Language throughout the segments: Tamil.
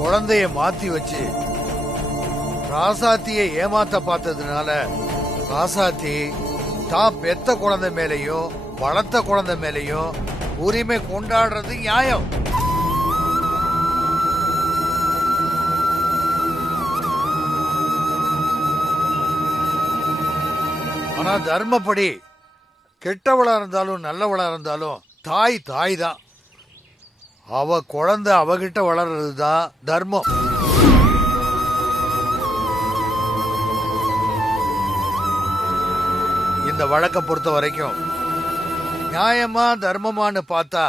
குழந்தைய மாத்தி வச்சு ராசாத்திய ஏமாத்த பார்த்ததுனால ராசாத்தி தான் பெத்த குழந்தை மேலையும் வளர்த்த குழந்தை மேலையும் உரிமை கொண்டாடுறது நியாயம். ஆனா தர்மப்படி கெட்டவளா இருந்தாலும் நல்லவளா இருந்தாலும் தாய் தாய் தான். அவ குழந்தை அவகிட்ட வளர்றதுதான் தர்மம். இந்த வழக்கை பொறுத்த வரைக்கும் நியாயமா தர்மமானு பார்த்தா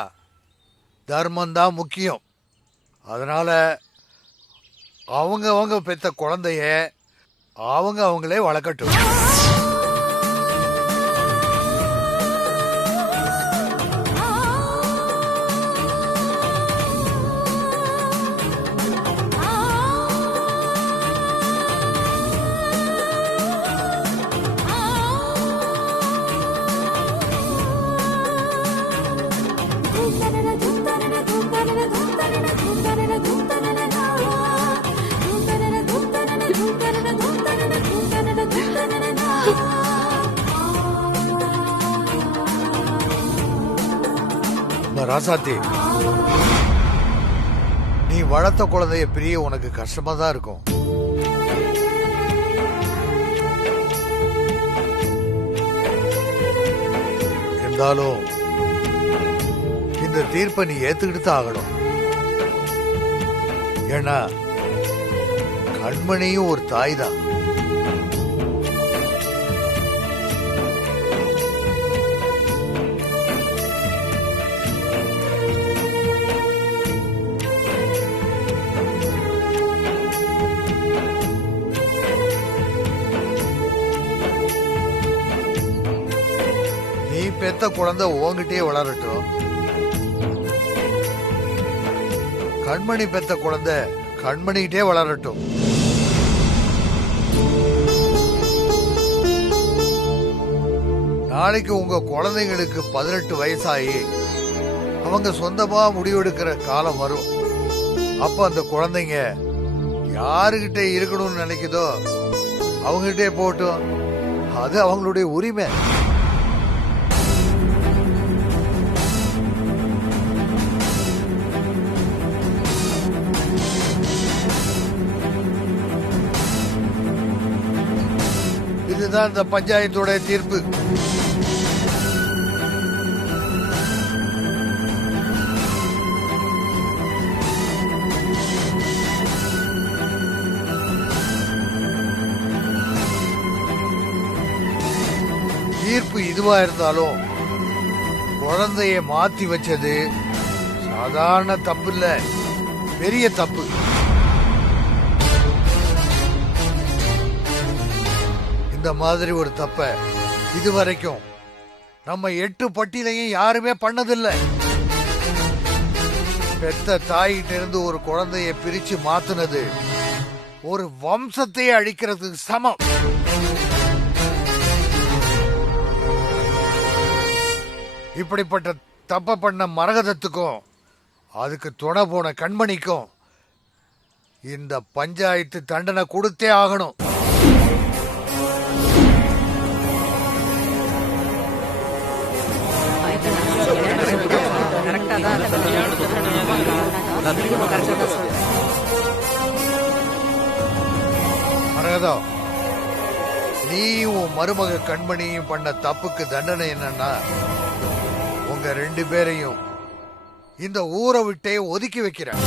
தர்மம் தான் முக்கியம். அதனால அவங்க பெத்த குழந்தைய அவங்களே வளர்க்கட்டும். ராசாத்தி, நீ வளர்த்த குழந்தைய பிரிய உனக்கு கஷ்டமா தான் இருக்கும். இருந்தாலும் இந்த தீர்ப்பை நீ ஏத்துக்கிட்டு தான் ஆகணும். ஏன்னா கண்மணியும் ஒரு தாய் தான். பெத்த குழந்தை உங்ககிட்டே வளரட்டும். கண்மணி பெத்த குழந்தை கண்மணிகிட்டே வளரட்டும். நாளைக்கு உங்க குழந்தைங்களுக்கு 18 வயசாகி அவங்க சொந்தமா முடிவெடுக்கிற காலம் வரும். அப்ப அந்த குழந்தைங்க யாருகிட்ட இருக்கணும்னு நினைக்குதோ அவங்ககிட்டே போட்டும். அது அவங்களுடைய உரிமை. இதுதான் இந்த பஞ்சாயத்தோட தீர்ப்பு. தீர்ப்பு இதுவா இருந்தாலும் குழந்தைய மாத்தி வச்சது சாதாரண தப்பு இல்ல, பெரிய தப்பு. இந்த மாதிரி ஒரு தப்ப இதுவரைக்கும் நம்ம 8 பட்டியலையும் யாருமே பண்ணதில்லை. பெத்த தாயிட்ட இருந்து ஒரு குழந்தைய பிரிச்சு மாத்துனது ஒரு வம்சத்தையே அழிக்கிறதுக்கு சமம். இப்படிப்பட்ட தப்ப பண்ண மரகதத்துக்கும் அதுக்கு துணை போன கண்மணிக்கும் இந்த பஞ்சாயத்து தண்டனை கொடுத்தே ஆகணும். மரகதம், நீயும் உன் மருமக கண்மணியும் பண்ண தப்புக்கு தண்டனை என்னன்னா உங்க 2 பேரையும் இந்த ஊரை விட்டே ஒதுக்கி வைக்கிறேன்.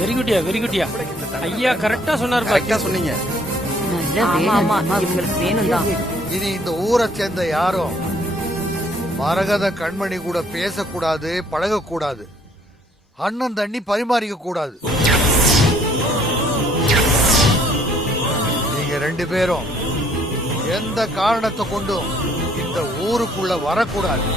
வெரி குட்யா, வெரி குட்யா. ஐயா கரெக்டா சொன்னார். கரெக்டா சொன்னீங்க. இனி இந்த ஊரை சேர்ந்த யாரும் மரகத கண்மணி கூட பேசக்கூடாது, பழகக்கூடாது, அண்ணன் தண்ணி பரிமாறிக்க கூடாது. நீங்க 2 பேரும் எந்த காரணத்தை கொண்டும் இந்த ஊருக்குள்ள வரக்கூடாது.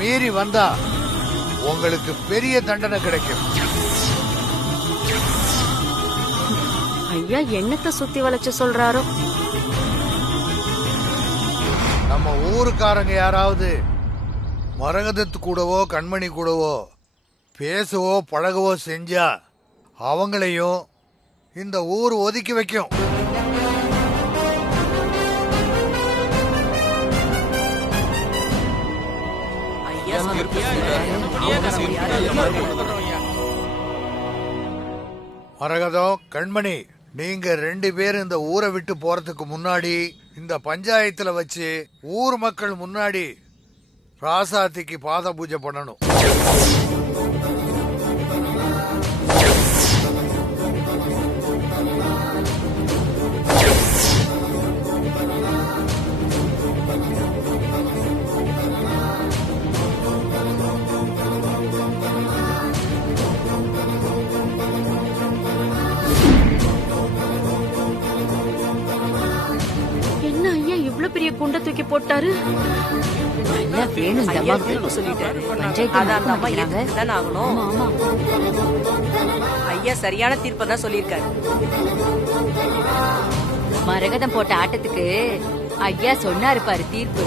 மீறி வந்தா உங்களுக்கு பெரிய தண்டனை கிடைக்கும். ஐயா என்னத்த சுத்தி வளைச்சு சொல்றாரோ. நம்ம ஊருக்காரங்க யாராவது மரகதத்து கூடவோ கண்மணி கூடவோ பேசவோ பழகவோ செஞ்சா அவங்களையும் இந்த ஊர் ஒதுக்கி வைக்கும். மரகதம், கண்மணி, நீங்க 2 பேரும் இந்த ஊரை விட்டு போறதுக்கு முன்னாடி இந்த பஞ்சாயத்துல வச்சு ஊர் மக்கள் முன்னாடி ராசாத்திக்கு பாத பூஜை பண்ணணும். என்ன ஐயா இவ்வளவு பெரிய குண்டை தூக்கி போட்டாரு? ஐயா சரியான தீர்ப்பை தான் சொல்லியிருக்காரு. மரகதம் போட்ட ஆட்டத்துக்கு ஐயா சொன்னாரு பாரு தீர்ப்பு.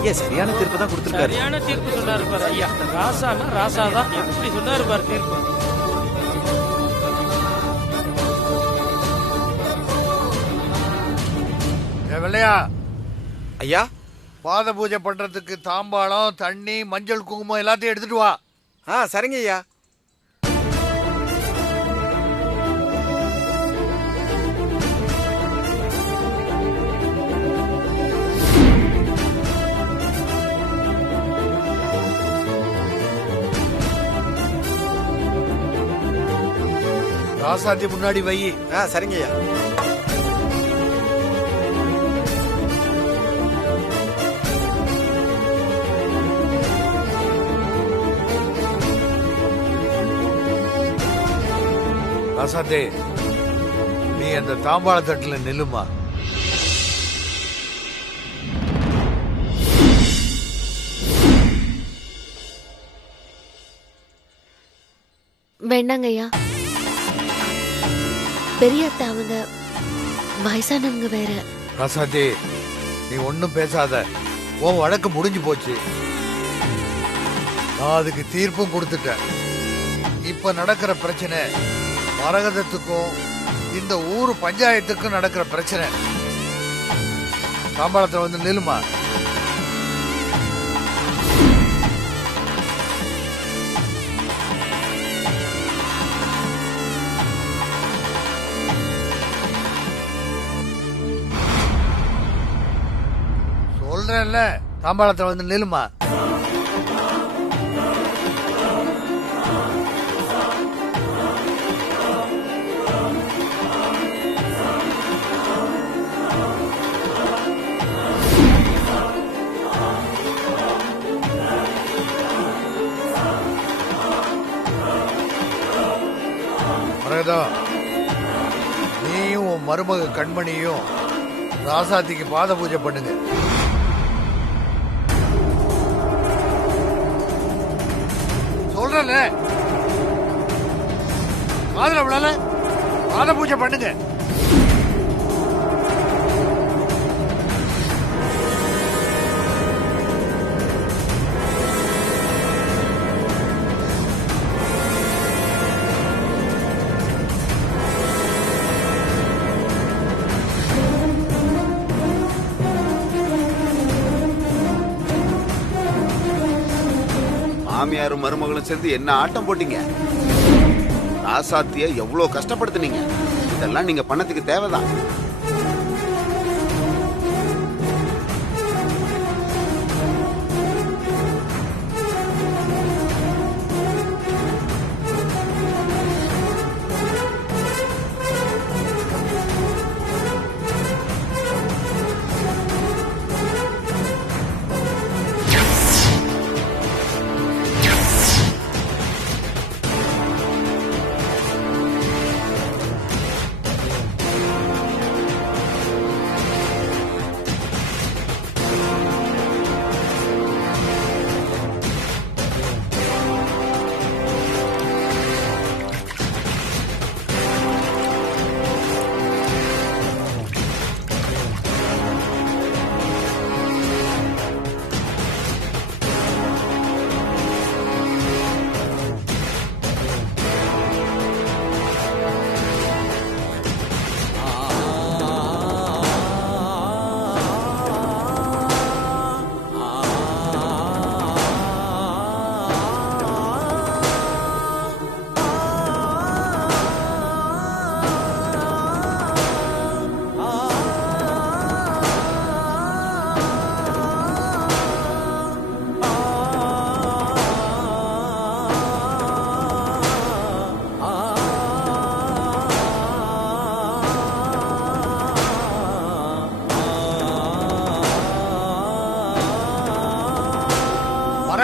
ஐயா சரியான தீர்ப்பு தான் கொடுத்திருக்காரு. சரியான தீர்ப்பு சொன்னாரு பாரு ஐயா. ராசானா ராசாதான் எப்படி சொன்னாரு பாரு தீர்ப்பு. வெள்ளையா, ஐயா பாத பூஜை பண்றதுக்கு தாம்பாளம், தண்ணி, மஞ்சள், குங்குமம் எல்லாத்தையும் எடுத்துட்டு வா. சரிங்க ஐயா. ராசாத்தி முன்னாடி வை. சரிங்க ஐயா. ராசாத்தே, நீ அந்த தாம்பாள தட்டுல நில்லுமா. வேண்டாங்க ஐயா. பெரிய அத்தை அவங்க வயசானவங்க வேற. ராசாத்தே, நீ ஒன்னும் பேசாத. உன் வழக்கு முடிஞ்சு போச்சு. நான் அதுக்கு தீர்ப்பும் கொடுத்துட்டேன். இப்ப நடக்கிற பிரச்சனை மரகதத்துக்கும் இந்த ஊர் பஞ்சாயத்துக்கும் நடக்கிற பிரச்சனை. தாம்பாளத்துல வந்து நில்லுமா. சொல்றேன்ல, தாம்பாளத்துல வந்து நில்லுமா. நீயும் உன் மருமக கண்மணியும் ராசாத்திக்கு பாத பூஜை பண்ணுங்க. சொல்றல, காதுல விழல, பாத பூஜை பண்ணுங்க. மாமியாரும் மருமகளும் சேர்ந்து என்ன ஆட்டம் போட்டீங்க. ராசாத்திய எவ்வளவு கஷ்டப்படுத்துனீங்க. இதெல்லாம் நீங்க பண்ணதுக்கு தேவைதான்.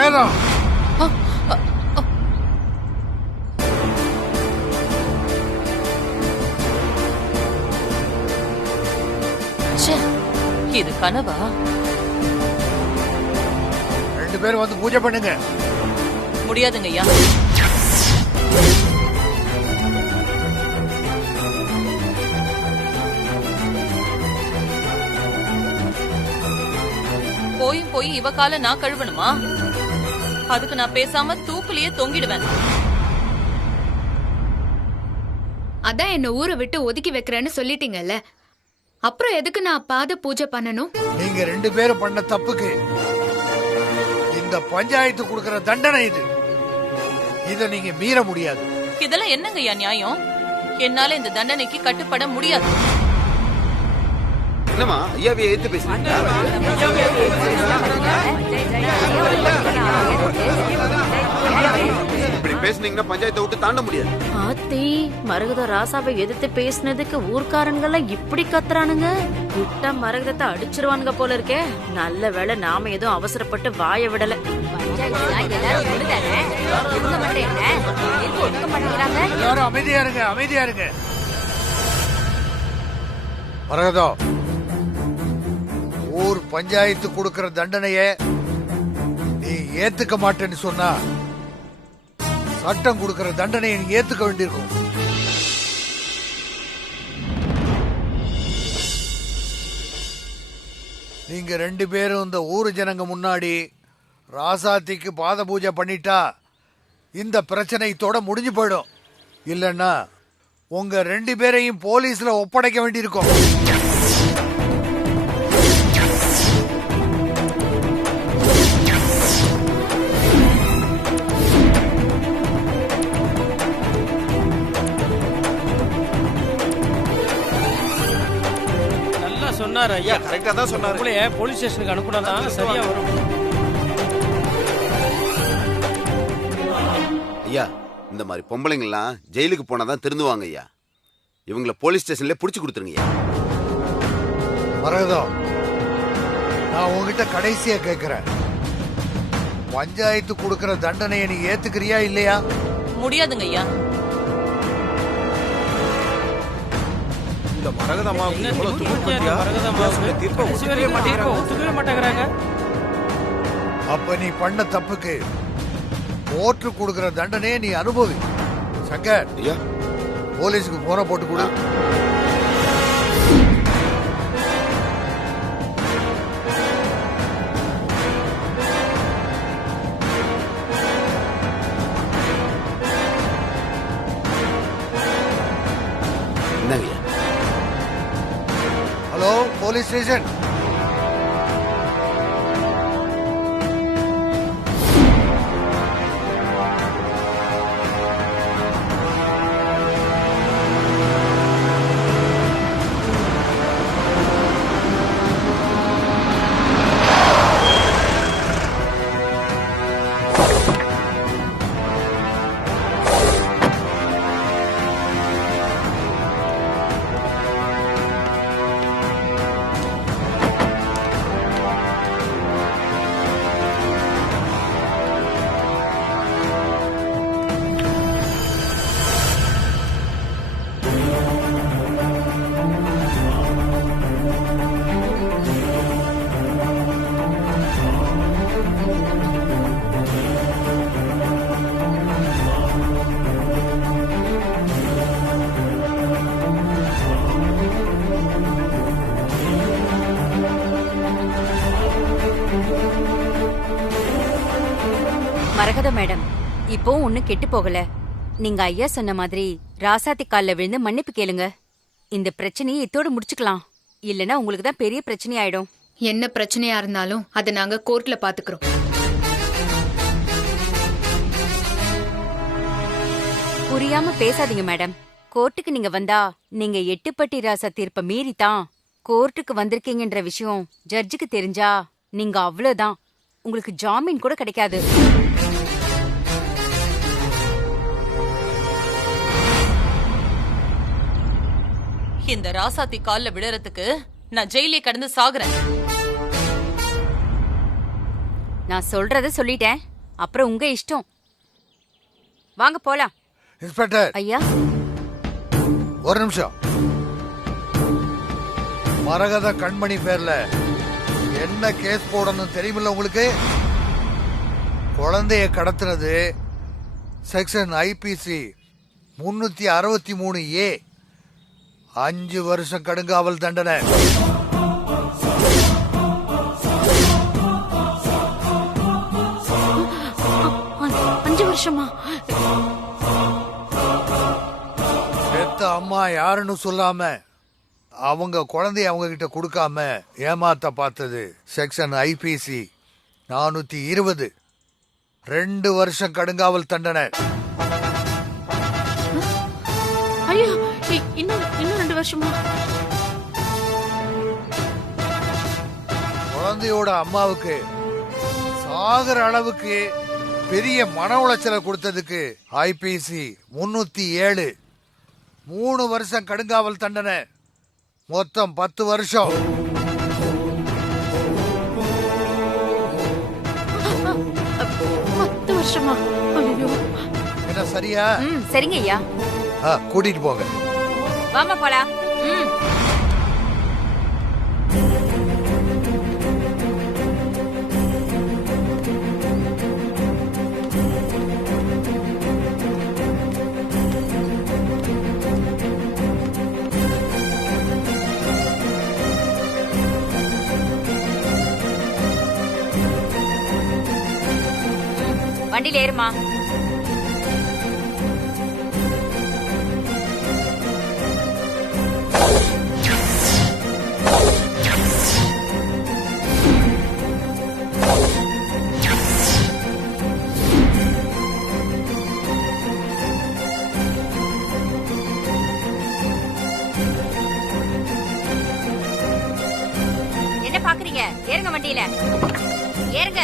மரகதம், ச்சே, இது கனவா? 2 பேரும் வந்து பூஜை பண்ணுங்க. முடியாதுங்க ஐயா. போய் இவ கால நான் கழுவணுமா? அதுக்கு நான் பேசாம தூக்குலயே தொங்கிடுவேன். அதான் என்ன ஊரை விட்டு ஒதுக்கி வைக்கிறேன்னு சொல்லிட்டீங்கல்ல, அப்புறம் எதுக்கு நான் பாத பூஜை பண்ணணும்? நீங்க 2 பேரும் பண்ண தப்புக்கு இந்த பஞ்சாயத்து கொடுக்கிற தண்டனை இது. இத நீங்க மீற முடியாது. இதெல்லாம் என்னங்க ஐயா நியாயம்? என்னால இந்த தண்டனைக்கு கட்டுப்பட முடியாது. என்னம்மா ஐயாவே எடுத்து பேசுறீங்க? இப்படி பேசுனீங்கன்னா பஞ்சாயத்தை விட்டு தாண்ட முடியாது. ஆத்தி மரகத ராசாவை எதிர்த்து பேசினதுக்கு ஊர்க்காரங்க இப்படி கத்துறானுங்க. விட்டா மரகதத்தை அடிச்சிருவானுங்க போல இருக்கே. நல்ல வேளை நாம எதுவும் அவசரப்பட்டு வாய விடல. எல்லாரும் அமைதியா இருங்க, அமைதியா இருங்க. மரகதம், ஊர் பஞ்சாயத்து கொடுக்கிற தண்டனைய நீ ஏத்துக்க மாட்டேன்னு சொன்னா சட்டம் கொடுக்கிற தண்டனையை நீ ஏத்துக்க வேண்டியிருக்கும். நீங்க 2 பேரும் இந்த ஊர் ஜனங்க முன்னாடி ராசாத்திக்கு பாத பூஜை பண்ணிட்டா இந்த பிரச்சனை இதோட முடிஞ்சு போயிடும். இல்லன்னா உங்க 2 பேரையும் போலீஸ்ல ஒப்படைக்க வேண்டியிருக்கும். நல்லா சொன்னாரு ஐயா ஐயா. கரெக்டா தான் சொன்னாரு. உங்களைய போலீஸ் ஸ்டேஷனுக்கு அனுப்புனா சரியா வரும். ஐயா இந்த மாதிரி பொம்பளைங்கெல்லாம் ஜெயிலுக்கு போனாதான் திருந்துவாங்க ஐயா. இவங்கள போலீஸ் ஸ்டேஷன்ல புடிச்சு கொடுத்துருங்க ஐயா. மரகதம், நான் உங்ககிட்ட கடைசியா கேக்குறேன், பஞ்சாயத்து கொடுக்கிற தண்டனையை நீ ஏத்துக்கிறியா இல்லையா? முடியாதுங்க ஐயா. இந்த மரகதம்மா என்ன இவ்வளவு தூக்கி துணிச்சலா வச்சா மரகதம்மா இந்த தீர்ப்பை கடைசி ஒத்துக்கவே வரைக்கும் மாட்டேங்கிறாங்க. ஒத்துக்கவே மாட்டேங்கிறாங்க. அப்ப நீ பண்ண தப்புக்கு கோர்ட்டு கொடுக்கிற தண்டனையை நீ அனுபவி. சங்கர், ஐயா போலீஸுக்கு போன போட்டு கொடு. என்னங்க ஐயா? Hello police station. மரகத மேடம், இப்போ ஒண்ணு கெட்டு போகல. நீங்க ஐயா சொன்ன மாதிரி ராசாத்தி கால்ல விழுந்து மன்னிப்பு கேளுங்க. இந்த பிரச்சனையை இத்தோட முடிச்சுக்கலாம். இல்லனா உங்களுக்கு தான் பெரிய பிரச்சனை ஆயிடும். என்ன பிரச்சனையா இருந்தாலும் அதை நாங்க கோர்ட்ல பாத்துக்கிறோம். புரியாம பேசாதீங்க மேடம். கோர்ட்டுக்கு நீங்க வந்தா நீங்க எட்டுப்பட்டி ராசா தீர்ப்பை மீறித்தான் கோர்ட்டுக்கு வந்திருக்கீங்கன்ற விஷயம் ஜட்ஜுக்கு தெரிஞ்சா நீங்க அவ்வளவுதான். உங்களுக்கு ஜாமீன் கூட கிடைக்காது. இந்த ராசாத்தி கால்ல விழறதுக்கு நான் ஜெயிலே கடந்து சாகுறேன். நான் சொல்றத சொல்லிட்டேன். அப்புறம் உங்க இஷ்டம். வாங்க போலாம். இன்ஸ்பெக்டர் ஐயா, ஒரு நிமிஷம். மரகத கண்மணி பேர்ல என்ன கேஸ் போடணும் தெரியுமில்ல உங்களுக்கு? குழந்தைய கடத்துறது செக்ஷன் ஐபிசி 363A, 5 வருஷம் கடுங்காவல் தண்டனை. அஞ்சு வருஷமா? பெத்த அம்மா யாருன்னு சொல்லாம அவங்க குழந்தைய அவங்க கிட்ட கொடுக்காம ஏமாத்த பார்த்தது செக்ஷன் ஐபிசி 420, 2 வருஷம் கடுங்காவல் தண்டனை. ஐயோ, இன்னும் 2 வருஷமா? குழந்தையோட அம்மாவுக்கு சாகர அளவுக்கு பெரிய மன உளைச்சலை கொடுத்ததுக்கு ஐபிசி 307, 3 வருஷம் கடுங்காவல் தண்டனை. மொத்தம் 10 வருஷம். 10 வருஷமா? ஐயோ, என்ன சரியா? சரிங்க ஐயா. கூட்டிட்டு போங்க. வாமா போலாம். வண்டியில ஏறுமா. என்ன பாக்குறீங்க? ஏறுங்க வண்டியில, ஏறுங்க.